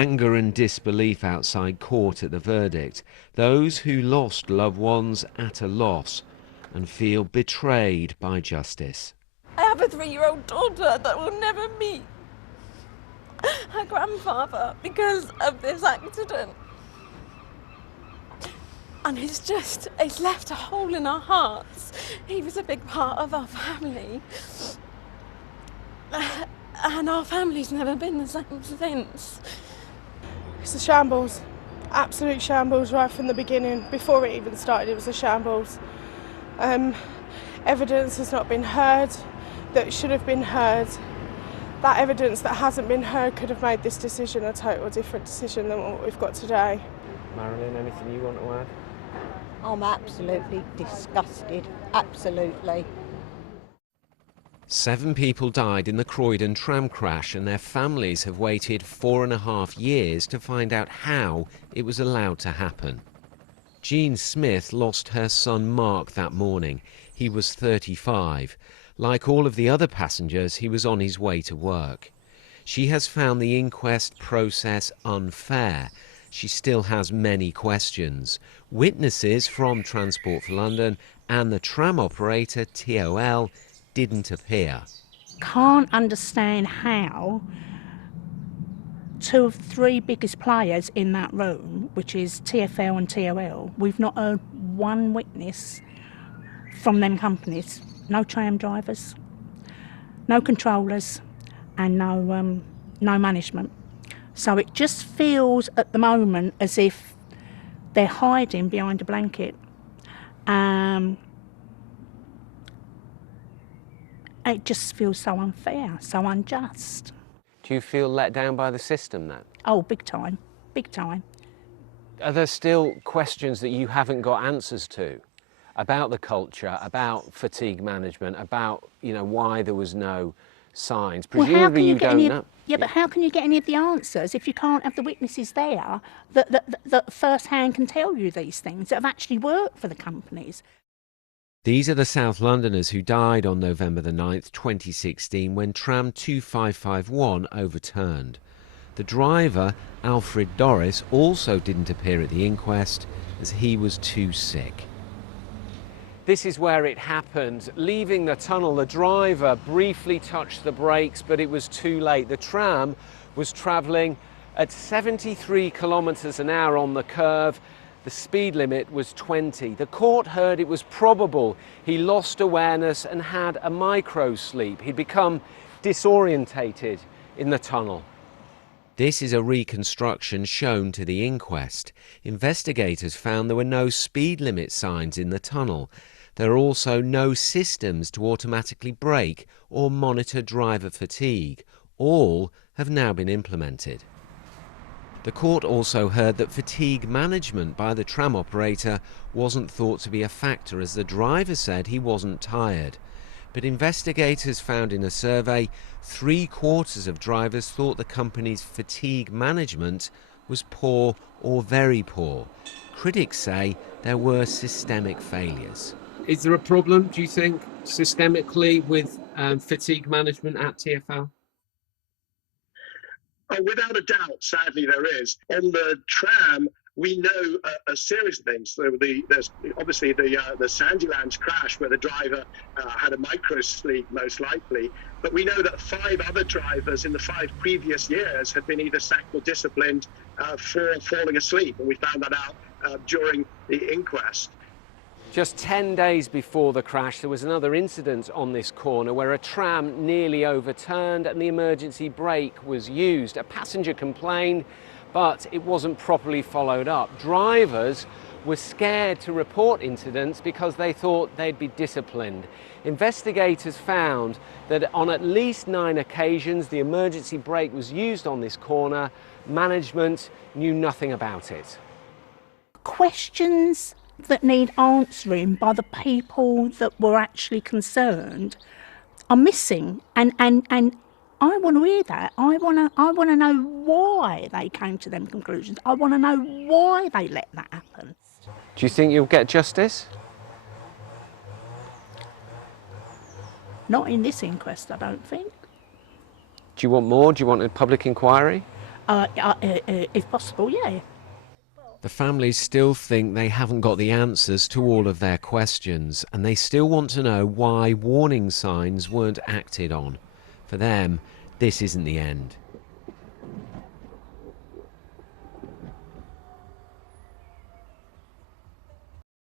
anger and disbelief outside court at the verdict. Those who lost loved ones at a loss and feel betrayed by justice. I have a 3-year-old daughter that will never meet her grandfather because of this accident. And it's left a hole in our hearts. He was a big part of our family. And our family's never been the same since. It's a shambles, absolute shambles right from the beginning. Before it even started, it was a shambles. Evidence has not been heard that should have been heard. That evidence that hasn't been heard could have made this decision a total different decision than what we've got today. Marilyn, anything you want to add? I'm absolutely disgusted, absolutely. 7 people died in the Croydon Tram Crash, and their families have waited 4.5 years to find out how it was allowed to happen. Jean Smith lost her son Mark that morning. He was 35. Like all of the other passengers, he was on his way to work. She has found the inquest process unfair. She still has many questions. Witnesses from Transport for London and the tram operator, TOL, didn't appear. Can't understand how 2 of 3 biggest players in that room, which is TfL and TOL, we've not heard one witness from them companies. No tram drivers, no controllers, and no management. So it just feels at the moment as if they're hiding behind a blanket. It just feels so unfair, so unjust. Do you feel let down by the system then? Oh, big time, big time. Are there still questions that you haven't got answers to about the culture, about fatigue management, about, you know, why there was no signs? Presumably you don't know. Yeah, but how can you get any of the answers if you can't have the witnesses there that first-hand can tell you these things, that have actually worked for the companies? These are the South Londoners who died on November the 9th, 2016, when tram 2551 overturned. The driver, Alfred Dorris, also didn't appear at the inquest as he was too sick. This is where it happened. Leaving the tunnel, the driver briefly touched the brakes, but it was too late. The tram was travelling at 73 kilometres an hour on the curve. The speed limit was 20. The court heard it was probable he lost awareness and had a micro-sleep. He'd become disorientated in the tunnel. This is a reconstruction shown to the inquest. Investigators found there were no speed limit signs in the tunnel. There are also no systems to automatically brake or monitor driver fatigue. All have now been implemented. The court also heard that fatigue management by the tram operator wasn't thought to be a factor, as the driver said he wasn't tired. But investigators found in a survey 3/4 of drivers thought the company's fatigue management was poor or very poor. Critics say there were systemic failures. Is there a problem, do you think, systemically with fatigue management at TfL? Oh, without a doubt, sadly there is. On the tram, we know a series of things. There's obviously the Sandilands crash where the driver had a micro sleep, most likely. But we know that 5 other drivers in the 5 previous years had been either sacked or disciplined for falling asleep. And we found that out during the inquest. Just 10 days before the crash, there was another incident on this corner where a tram nearly overturned and the emergency brake was used. A passenger complained, but it wasn't properly followed up. Drivers were scared to report incidents because they thought they'd be disciplined. Investigators found that on at least 9 occasions the emergency brake was used on this corner. Management knew nothing about it. Questions that need answering by the people that were actually concerned are missing, and I want to hear that. I want to know why they came to them conclusions. I want to know why they let that happen. Do you think you'll get justice? Not in this inquest, I don't think. Do you want more? Do you want a public inquiry? If possible, yeah. The families still think they haven't got the answers to all of their questions, and they still want to know why warning signs weren't acted on. For them, this isn't the end.